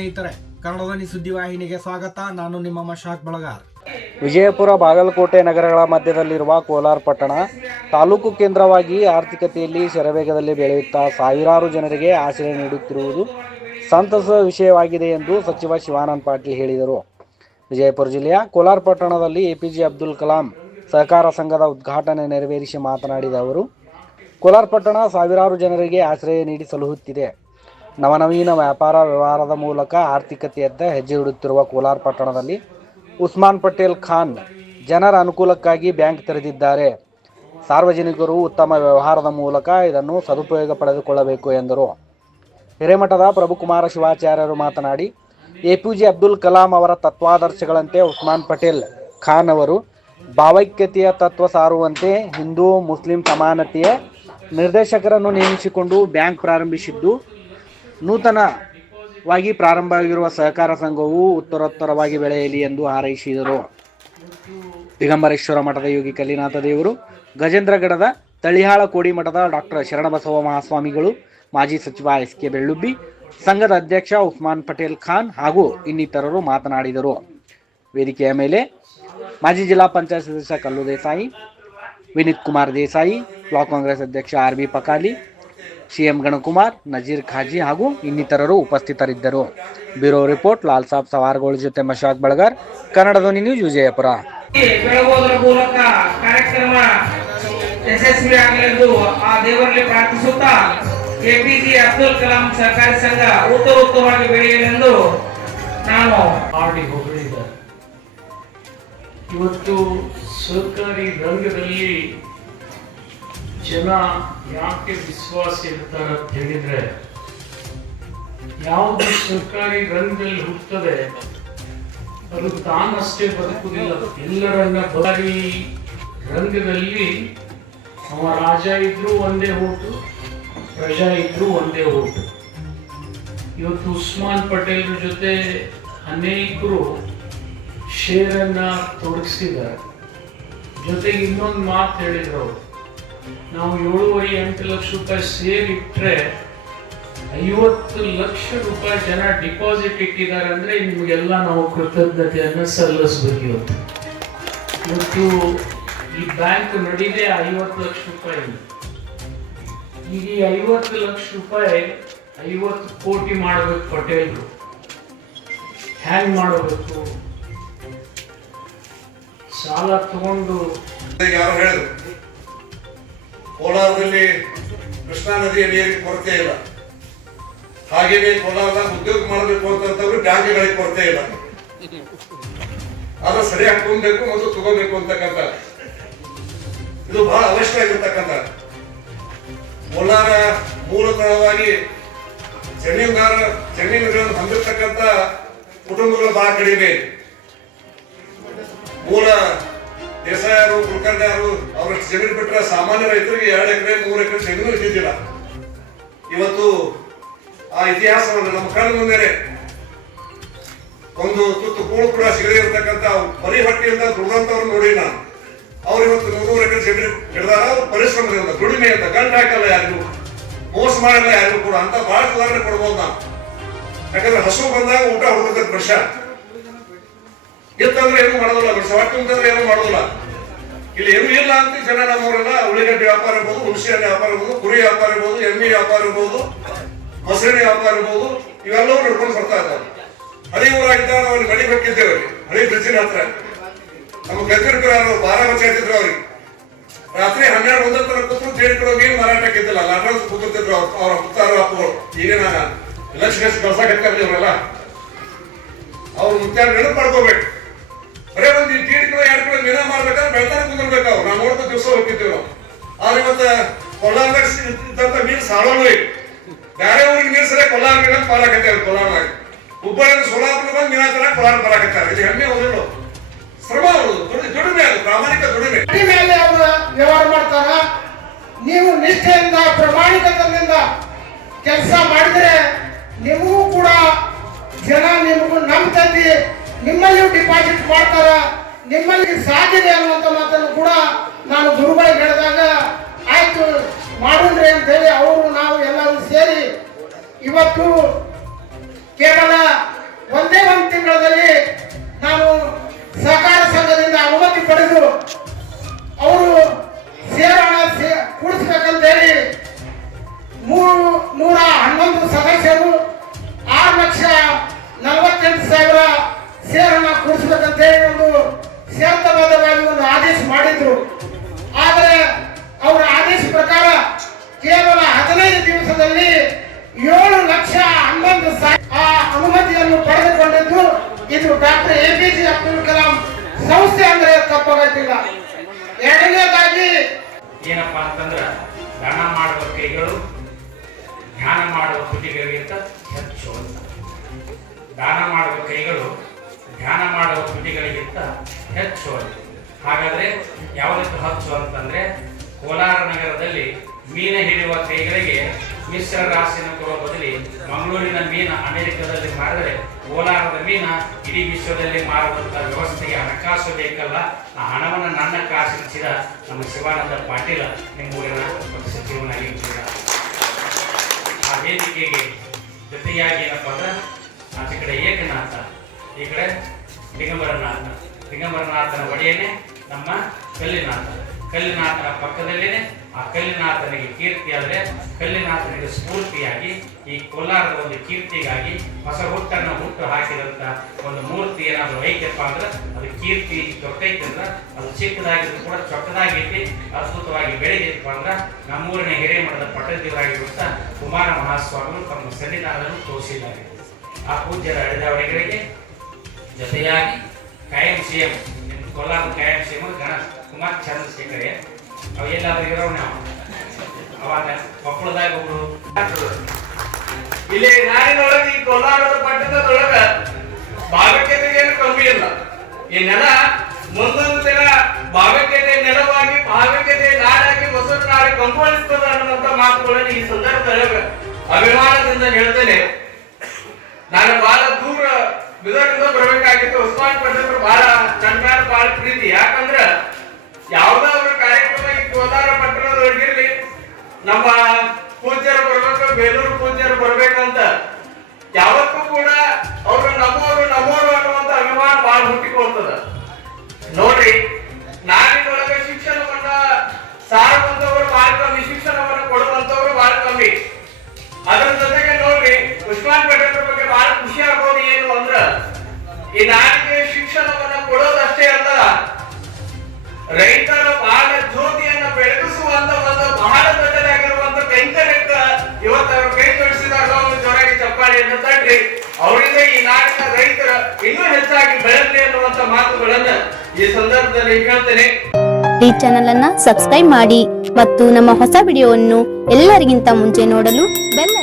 ಸ್ನೇಹಿತರೆ ಕನ್ನಡಧ್ವನಿ ಸುದ್ದಿವಾಹಿನಿಗೆ ಸ್ವಾಗತ. ನಾನು ನಿಮ್ಮ ಮಶಾಕ್ ಬಳಗಾರ್. ವಿಜಯಪುರ ಬಾಗಲಕೋಟೆ ನಗರಗಳ ಮಧ್ಯದಲ್ಲಿರುವ ಕೋಲಾರ ಪಟ್ಟಣ, ತಾಲೂಕು ಕೇಂದ್ರವಾಗಿ ಆರ್ಥಿಕತೆಯಲ್ಲಿ ಶರವೇಗದಲ್ಲಿ ಬೆಳೆಯುತ್ತಾ ಸಾವಿರಾರು ಜನರಿಗೆ ಆಶ್ರಯ ನೀಡುತ್ತಿರುವುದು ಸಂತಸದ ವಿಷಯವಾಗಿದೆ ಎಂದು ಸಚಿವ ಶಿವಾನಂದ ಪಾಟೀಲ್ ಹೇಳಿದರು. ವಿಜಯಪುರ ಜಿಲ್ಲೆಯ ಕೋಲಾರ ಪಟ್ಟಣದಲ್ಲಿ ಎಪಿಜೆ ಅಬ್ದುಲ್ ಕಲಾಂ ಸಹಕಾರ ಸಂಘದ ಉದ್ಘಾಟನೆ ನೆರವೇರಿಸಿ ಮಾತನಾಡಿದ ಅವರು, ಕೋಲಾರ ಪಟ್ಟಣ ಸಾವಿರಾರು ಜನರಿಗೆ ಆಶ್ರಯ ನೀಡಿ ಸಲಹುತ್ತಿದೆ. ನವನವೀನ ವ್ಯಾಪಾರ ವ್ಯವಹಾರದ ಮೂಲಕ ಆರ್ಥಿಕತೆಯತ್ತ ಹೆಜ್ಜೆ ಇಡುತ್ತಿರುವ ಕೋಲಾರ ಪಟ್ಟಣದಲ್ಲಿ ಉಸ್ಮಾನ್ ಪಟೇಲ್ ಖಾನ್ ಜನರ ಅನುಕೂಲಕ್ಕಾಗಿ ಬ್ಯಾಂಕ್ ತೆರೆದಿದ್ದಾರೆ. ಸಾರ್ವಜನಿಕರು ಉತ್ತಮ ವ್ಯವಹಾರದ ಮೂಲಕ ಇದನ್ನು ಸದುಪಯೋಗ ಪಡೆದುಕೊಳ್ಳಬೇಕು ಎಂದರು. ಹಿರೇಮಠದ ಪ್ರಭುಕುಮಾರ ಶಿವಾಚಾರ್ಯರು ಮಾತನಾಡಿ ಎಪಿಜೆ ಅಬ್ದುಲ್ ಕಲಾಂ ಅವರ ತತ್ವಾದರ್ಶಗಳಂತೆ ಉಸ್ಮಾನ್ ಪಟೇಲ್ ಖಾನ್ ಅವರು ಭಾವೈಕ್ಯತೆಯ ತತ್ವ ಸಾರುವಂತೆ ಹಿಂದೂ, ಮುಸ್ಲಿಂ ಸಮಾನತೆಯ ನಿರ್ದೇಶಕರನ್ನು ನೇಮಿಸಿಕೊಂಡು ಬ್ಯಾಂಕ್ ಪ್ರಾರಂಭಿಸಿದ್ದು ನೂತನವಾಗಿ ಪ್ರಾರಂಭವಾಗಿರುವ ಸಹಕಾರ ಸಂಘವು ಉತ್ತರೋತ್ತರವಾಗಿ ಬೆಳೆಯಲಿ ಎಂದು ಹಾರೈಸಿದರು. ದಿಗಂಬರೇಶ್ವರ ಮಠದ ಯೋಗಿ ಕಲ್ಲಿನಾಥ ದೇವರು, ಗಜೇಂದ್ರಗಡದ ತಳಿಹಾಳ ಕೋಡಿ ಮಠದ ಡಾಕ್ಟರ್ ಶರಣಬಸವ ಮಹಾಸ್ವಾಮಿಗಳು, ಮಾಜಿ ಸಚಿವ ಎಸ್ ಕೆ ಬೆಳ್ಳುಬ್ಬಿ, ಸಂಘದ ಅಧ್ಯಕ್ಷ ಉಸ್ಮಾನ್ ಪಟೇಲ್ ಖಾನ್ ಹಾಗೂ ಇನ್ನಿತರರು ಮಾತನಾಡಿದರು. ವೇದಿಕೆಯ ಮೇಲೆ ಮಾಜಿ ಜಿಲ್ಲಾ ಪಂಚಾಯತ್ ಸದಸ್ಯ ಕಲ್ಲು ದೇಸಾಯಿ, ವಿನೀತ್ ಕುಮಾರ್ ದೇಸಾಯಿ, ಬ್ಲಾಕ್ ಕಾಂಗ್ರೆಸ್ ಅಧ್ಯಕ್ಷ R B Pakali CM Ganakumar Nazeer Khazi ಹಾಗೂ ಇನ್ನಿತರರು ಉಪಸ್ಥಿತರಿದ್ದರು. ಬ್ಯೂರೋ ರಿಪೋರ್ಟ್ ಲಾಲ್ ಸಾಬ್ ಸವಾರ್ಗೋಳ ಜೊತೆ ಮಶಾಕ್ ಬಳಗಾರ್ ಕನ್ನಡ ಧ್ವನಿ ನ್ಯೂಸ್ ವಿಜಯಪುರ. ಬೆಳಗೋದ್ರ ಮೂಲಕ ಕಾರ್ಯಕ್ರಮ ಯಶಸ್ವಿ ಆಗಲೆಂದು ಆ ದೇವರಲ್ಲಿ ಪ್ರಾರ್ಥಿಸುತ್ತಾ ಎಪಿಜೆ ಅಬ್ದುಲ್ ಕಲಾಂ ಸಹಕಾರಿ ಸಂಘ ಉತ್ತರೋತ್ತರವಾಗಿ ಬೆಳೆಯಲೆಂದು ನಾನು ಮಾಡಿ ಹೊಗಳಿದ್ದಾರೆ ಇವತ್ತು ಸರ್ಕಾರಿ ರಂಗದಲ್ಲಿ ಜನ ಯಾಕೆ ವಿಶ್ವಾಸ ಇರ್ತಾರೆ ಅಂತ ಹೇಳಿದ್ರೆ, ಯಾವುದು ಸರ್ಕಾರಿ ರಂಗದಲ್ಲಿ ಹುಟ್ಟುತ್ತದೆ ಅದು ತಾನಷ್ಟೇ ಬದುಕುವುದಿಲ್ಲ. ಎಲ್ಲರನ್ನ ಬರೀ ರಂಗದಲ್ಲಿ ಅವ ರಾಜ ಇದ್ರೂ ಒಂದೇ ಓಟು, ಪ್ರಜಾ ಇದ್ರೂ ಒಂದೇ ಓಟು. ಇವತ್ತು ಉಸ್ಮಾನ್ ಪಟೇಲ್ ಜೊತೆ ಅನೇಕರು ಶೇರನ್ನ ತೊಡಗಿಸಿದ್ದಾರೆ ಜೊತೆಗೆ ಇನ್ನೊಂದು ಮಾತು ಹೇಳಿದ್ರು ಅವರು. ನಾವು ಏಳೂವರೆ ಎಂಟು ಲಕ್ಷ ರೂಪಾಯಿ ಶೇರ್ ಇಟ್ಟರೆ ಐವತ್ತು ಲಕ್ಷ ರೂಪಾಯಿ ಜನ ಡಿಪಾಸಿಟ್ ಇಟ್ಟಿದ್ದಾರೆ ಅಂದ್ರೆ ನಿಮಗೆಲ್ಲ ನಾವು ಕೃತಜ್ಞತೆಯನ್ನು ಸಲ್ಲಿಸಬೇಕು ಇವತ್ತು ಈ ಬ್ಯಾಂಕ್ ನಡೀದೆ ಐವತ್ತು ಲಕ್ಷ ರೂಪಾಯಿ. ಈಗ ಈ ಐವತ್ತು ಲಕ್ಷ ರೂಪಾಯಿ ಐವತ್ತು ಕೋಟಿ ಮಾಡಬೇಕು ಪಟೇಲ್ರು. ಹ್ಯಾಂಗ್ ಮಾಡಬೇಕು? ಸಾಲ ತಗೊಂಡು ಯಾರು ಹೇಳಿದ್ರು. ಕೋಲಾರದಲ್ಲಿ ಕೃಷ್ಣಾ ನದಿಯ ನೀರಿಗೆ ಕೊರತೆ ಇಲ್ಲ. ಹಾಗೇನೆ ಕೋಲಾರದ ಉದ್ಯೋಗ ಮಾಡಬೇಕು ಅಂತಂತವ್ರು ಬ್ಯಾಂಕ್ಗಳಿಗೆ ಕೊರತೆ ಇಲ್ಲ. ಆದ್ರೆ ಸರಿಯಾಗಿ ತುಂಬಬೇಕು ಮತ್ತು ತಗೋಬೇಕು ಅಂತಕ್ಕಂಥ ಇದು ಬಹಳ ಅವಶ್ಯಕ ಆಗಿರ್ತಕ್ಕಂಥ ಕೋಲಾರ ಮೂಲತಃವಾಗಿ ಜಮೀನ್ದಾರ, ಜಮೀನುಗಳನ್ನು ಹೊಂದಿರತಕ್ಕಂಥ ಕುಟುಂಬಗಳು ಬಹಳ ಕಡಿಮೆ. ಮೂಲ ದೇಸಾಯರು ಕುಲಕರ್ಣಿಯರು ಅವ್ರಷ್ಟು ಜಮೀನು ಬಿಟ್ಟರೆ ಸಾಮಾನ್ಯ ರೈತರಿಗೆ ಎರಡು ಎಕರೆ, ಮೂರು ಎಕರೆ ಜಮೀನು ಇದ್ದಿದ್ದಿಲ್ಲ ಇವತ್ತು ಆ ಇತಿಹಾಸವನ್ನು ನಮ್ಮ ಕಣ್ಣ ಮುಂದೆ ಒಂದು ತುತ್ತು ಕೂಳು ಕೂಡ ಸಿಗದೇ ಇರತಕ್ಕಂತ ಬರಿ ಹೊಟ್ಟೆಯಿಂದ ದುಡಿದಂತವ್ರು ನೋಡಿ ನಾನು. ಅವ್ರು ಇವತ್ತು ನೂರು ಎಕರೆ ಜಮೀನು ಹಿಡಿದಾರ, ಅವ್ರು ಪರಿಶ್ರಮದಿಂದ ದುಡಿಮೆ ಅಂತ ಗಂಟು ಹಾಕಲ್ಲ ಯಾರಿಗೂ, ಮೋಸ ಮಾಡಲ್ಲ ಯಾರಿಗೂ ಕೂಡ ಅಂತ ಬಹಳ ಉದಾಹರಣೆ ಕೊಡ್ಬೋದು ನಾನು. ಯಾಕಂದ್ರೆ ಹಸು ಬಂದಾಗ ಊಟ ಹುಡುಕತ್ತೆ ವರ್ಷ ಇತ್ತಂದ್ರೆ ಏನು ಮಾಡೋದಿಲ್ಲ ಅವ್ರು ಹೊಟ್ಟೆ ಅಂತಂದ್ರೆ ಏನು ಮಾಡೋದಿಲ್ಲ. ಇಲ್ಲಿ ಏನು ಇಲ್ಲ ಅಂತ ಜನ ನಮ್ಮವರೆಲ್ಲ ಉಳಿಗಡ್ಡೆ ವ್ಯಾಪಾರ ಇರ್ಬೋದು, ಹುಣಸೆಹಣ್ಣು ವ್ಯಾಪಾರ ಇರ್ಬೋದು, ಕುರಿ ವ್ಯಾಪಾರ ಇರ್ಬೋದು, ಎಮ್ಮೆ ವ್ಯಾಪಾರ ಇರ್ಬೋದು ಮೊಸರಿನ ವ್ಯಾಪಾರ ಇರ್ಬೋದು, ಇವೆಲ್ಲವೂ ನಡ್ಕೊಂಡು ಬರ್ತಾ ಇದ್ದಾರೆ ಹಳಿ ಊರಾಗಿದ್ದಾಗ ಅವ್ರಿಗೆ ಮನೆ ಬೇಕಿದ್ದೇವೆ ಹಳಿ ಬ್ರಿಡ್ಜಿನ ಹತ್ರ. ನಮ್ಮ ಗದ್ದಿರ್ಕರ ಬಾರ ಬಚ್ಚಾಡ್ತಿದ್ರು ಅವ್ರಿಗೆ ರಾತ್ರಿ ಹನ್ನೆರಡು ಒಂದರ ತನಕ ಕೂತ್ರು ತೇಡ್ಕೊಳ್ಳೋಗಿ ಮಾರಾಟಕ್ಕಿದ್ದಿಲ್ಲ ಲಾಟ್ರನ್ಸ್ ಕೂತಿರ್ತಿದ್ರು ಅವ್ರ. ಅವ್ರ ಮುತ್ತಾರ ಅಪ್ಪಗಳು ಈಗ ನಾನು? ಎಲೆಕ್ಷನ್ ಕೆಲಸ ಇವರೆಲ್ಲ ಅವ್ರು ಮುತ್ತಾರ ನೆನಪು ಮಾಡ್ಕೋಬೇಕು. ಬರೇ ಒಂದು ಕೂಡ ಕಿಲೋ ಎರಡು ಕೂಡ ಮೀನ ಮಾಡ್ಬೇಕಾದ್ರೆ ಬೆಳ್ತಾನೆ ಕುಂದಿರ್ಬೇಕು ಅವ್ರು. ನಾವು ನೋಡ್ತಾ ದಿವಸ ಹೋಗ್ತಿದ್ದೇವೆ ಆದ್ರೆ ಇವತ್ತ ಕೊಳ್ಳಾರ್ದಾಗ ಇದ್ದಂತ ಮೀನು ಈಗ ಬೇರೆ ಊರಿಗೆ ಮೀನು ಸರಿ ಕೊಲ್ಲಾರ ಮೀನ ಪಾಲಾಕತ್ತಾರೆ ಕೊಲ್ಲಾರ್ದಾಗ ಹುಬ್ಬಳ್ಳಿ ಸೋಲಾಪುರ ಬಂದು ಮೀನ ತರ ಕೊಲ್ಲಾರ ಬರಾಕತ್ತಾರೆ ಇದು ಹೆಮ್ಮೆ ಹೋದಿಲ್ಲ ಶ್ರಮ ಅವರು ದುಡಿ- ದುಡಿಮೆ ಅದು, ಪ್ರಾಮಾಣಿಕ ದುಡಿಮೆ. ಮೇಲೆ ಅವರು ವ್ಯವಹಾರ ಮಾಡ್ತಾರ? ನೀವು ನಿಷ್ಠೆಯಿಂದ, ಪ್ರಾಮಾಣಿಕತನದಿಂದ ಕೆಲಸ ಮಾಡಿದ್ರೆ ನಿಮಗೂ ಕೂಡ ಜನ ನಿಮಗೂ ನಂಬ್ತಂದಿ ನಿಮ್ಮಲ್ಲಿಯೂ ಡಿಪಾಸಿಟ್ ಮಾಡ್ತಾರ ನಿಮ್ಮಲ್ಲಿ ಸಾಧ್ಯತೆ ಅನ್ನುವಂಥ ಮಾತನ್ನು ಕೂಡ ನಾನು ಗುರುಗಳಿಗೆ ಹೇಳಿದಾಗ, ಆಯ್ತು ಮಾಡಿದ್ರೆ ಅಂತ ಹೇಳಿ ಅವರು, ನಾವು ಎಲ್ಲರೂ ಸೇರಿ ಇವತ್ತು ಕೇವಲ ಒಂದೇ ಒಂದು ತಿಂಗಳಲ್ಲಿ ನಾನು ಸಹಕಾರ ಸಂಘದಿಂದ ಒಂದು ಆದೇಶ ಮಾಡಿದ್ರು. ಆದರೆ ಅವರ ಆದೇಶ ಪ್ರಕಾರ ಕೇವಲ ಹದಿನೈದು ದಿವಸದಲ್ಲಿ ಏಳು ಲಕ್ಷ ಹನ್ನೊಂದು ಆ ಅನುಮತಿಯನ್ನು ಪಡೆದುಕೊಂಡಿದ್ದು, ಇದು doctor A P J Abdul Kalam ಸಂಸ್ಥೆ ಅಂದ್ರೆ ತಪ್ಪಾಗತ್ತಿಲ್ಲ ಎರಡನೇದಾಗಿ ಏನಪ್ಪಾ ಅಂತಂದ್ರೆ, ದಾನ ಮಾಡುವ ಕೈಗಳು, ಧ್ಯಾನ ಮಾಡುವ ಕುಟಿಗಳಿಗಿಂತ ಹೆಚ್ಚು ಅಂತ ದಾನ ಮಾಡುವ ಕೈಗಳು, ಧ್ಯಾನ ಮಾಡುವ ಕುಟಿಗಳಿಗಿಂತ ಹೆಚ್ಚು ಹಾಗಾದ್ರೆ ಯಾವುದಕ್ಕೆ ಹಚ್ಚು ಅಂತಂದ್ರೆ ಕೋಲಾರ ನಗರದಲ್ಲಿ ಮೀನ ಹಿಡಿಯುವ ಕೈಗಳಿಗೆ ಮಿಶ್ರ ರಾಶಿನ ಕೊಡುವ ಬದಲಿ ಮಂಗಳೂರಿನ ಮೀನ ಅಮೆರಿಕದಲ್ಲಿ ಮಾರಿದರೆ ಕೋಲಾರದ ಮೀನ ಇಡೀ ವಿಶ್ವದಲ್ಲಿ ಮಾರುವಂತ ವ್ಯವಸ್ಥೆಗೆ ಹಣಕಾಸು ಬೇಕಲ್ಲ. ಆ ಹಣವನ್ನು ನನ್ನ ಕಾಸಿರಿಸಿದ ನಮ್ಮ ಶಿವಾನಂದ ಪಾಟೀಲ ನಿಮ್ಮೂರಿನ ಸಚಿವನಾಗಿ ಆ ವೇದಿಕೆಗೆ ಜೊತೆಯಾಗಿ ಏನಪ್ಪ ಅಂದ್ರೆ ಆಚೆ ಕಡೆ ಏಕನಾಥ, ಈ ಕಡೆ ದಿಗಂಬರನಾಥ ದಿಗಂಬರನಾಥನ ಒಡೆಯನೇ ನಮ್ಮ ಕಲ್ಲಿನಾಥ ಕಲ್ಲಿನಾಥನ ಪಕ್ಕದಲ್ಲೇನೆ ಆ ಕಲ್ಲಿನಾಥನಿಗೆ ಕೀರ್ತಿ ಆದರೆ ಕಲ್ಲಿನಾಥನಿಗೆ ಸ್ಫೂರ್ತಿಯಾಗಿ ಈ ಕೋಲಾರದ ಒಂದು ಕೀರ್ತಿಗಾಗಿ ಹೊಸ ಹುಟ್ಟನ್ನು ಹುಟ್ಟು ಹಾಕಿದಂಥ ಒಂದು ಮೂರ್ತಿ ಏನಾದರೂ ಐಕ್ಯಪ್ಪ ಅಂದ್ರೆ ಅದು ಕೀರ್ತಿ ಚೊಕ್ಕೈತೆ ಅಂದ್ರೆ ಅದು ಚಿಕ್ಕದಾಗಿದ್ರು ಕೂಡ ಚೊಕ್ಕದಾಗೈತಿ, ಅದ್ಭುತವಾಗಿ ಬೆಳಗ್ಗೆಪ್ಪ ಅಂದ್ರೆ ನಮ್ಮೂರಿನ ಹಿರೇಮಠದ ಪಟ್ಟದೇವರಾಗಿರುವಂಥ ಕುಮಾರ ಮಹಾಸ್ವಾಮಿಗಳು ತಮ್ಮ ಸನ್ನಿಧಾನವನ್ನು ತೋರಿಸಿದ್ದಾರೆ. ಆ ಪೂಜ್ಯರ ಅಡಿದವರಿಗೆ ಜೊತೆಯಾಗಿ ಕಾಯಂ ಸಿ ಎಂ ಕೋಲಾರ ಕಾಯಂ ಸಿ ಎಂ ಗಣ ಕುಮಾರ್ ಚಂದ್ರಶೇಖರ್ ಅವ ಎಲ್ಲಾದ್ರೂ ಇರೋ ನಾವು. ಅವಾಗ ಕೊಪ್ಪಳದಾಗ ಒಬ್ರು ಇಲ್ಲಿ ನಾಡಿನೊಳಗೆ ಈ ಕೋಲಾರದ ಪಟ್ಟಣದೊಳಗ ಭಾಗಕ್ಯತೆಗೇನು ಕಮ್ಮಿ ಇಲ್ಲ. ಈ ನೆಲ ಮುಂದೊಂದು ದಿನ ಭಾಗಕ್ಯತೆ ನೆಲವಾಗಿ ಭಾಗಕ್ಯತೆ ನಾಡಾಗಿ ಮೊಸರು ನಾಡಿ ಕಂಪೊಳಿಸ್ತದ ಅನ್ನುವಂತ ಮಾತುಗಳನ್ನು ಈ ಸಂದರ್ಭದಲ್ಲಿ ಅಭಿಮಾನದಿಂದ ಹೇಳ್ತೇನೆ. ನಾನು ಬಹಳ ದೂರ ಬಿದರಿಂದ ಬರಬೇಕಾಗಿತ್ತು. ಉಸ್ಮಾನ್ ಪಟೇಲ್ ಬಹಳ ನನ್ನ ಬಹಳ ಪ್ರೀತಿ. ಯಾಕಂದ್ರ ಅವ್ರ ಕಾರ್ಯಕ್ರಮ ಈ ಕೋಲಾರ ಪಟ್ಟಣದೊಳಗಿರ್ಲಿ, ನಮ್ಮ ಪೂಜ್ಯರು ಬರ್ಬೇಕು, ಬೇಲೂರು ಪೂಜ್ಯರು ಈ ನಾಡಿಗೆ ಶಿಕ್ಷಣವನ್ನ ಕೊಡೋದಷ್ಟೇ ಅಲ್ಲ, ರೈತರ ಬಾಳ ಜ್ಯೋತಿಯನ್ನ ಬೆಳಗಿಸುವಂತ ಒಂದು ಬಹಳ ದೊಡ್ಡದಾಗಿರುವಂತ ಕೈಂಕರ್ಯಕ್ಕ ಇವತ್ತು ಅವರು ಕೈ ತೊಡಿಸಿದಾಗ ಒಂದು ಜೋರಾಗಿ ಚಪ್ಪಾಳೆಯನ್ನು ತಟ್ಟಿ, ಅವರಿಂದ ಈ ನಾಡಿನ ರೈತರ ಇನ್ನೂ ಹೆಚ್ಚಾಗಿ ಬೆಳಗಲಿ ಅನ್ನುವಂತ ಮಾತುಗಳನ್ನ ಈ ಸಂದರ್ಭದಲ್ಲಿ ಹೇಳ್ತೇನೆ. ಈ ಚಾನೆಲ್ ಅನ್ನ ಸಬ್ಸ್ಕ್ರೈಬ್ ಮಾಡಿ ಮತ್ತು ನಮ್ಮ ಹೊಸ ವಿಡಿಯೋವನ್ನು ಎಲ್ಲರಿಗಿಂತ ಮುಂಚೆ ನೋಡಲು ಬೆಲ್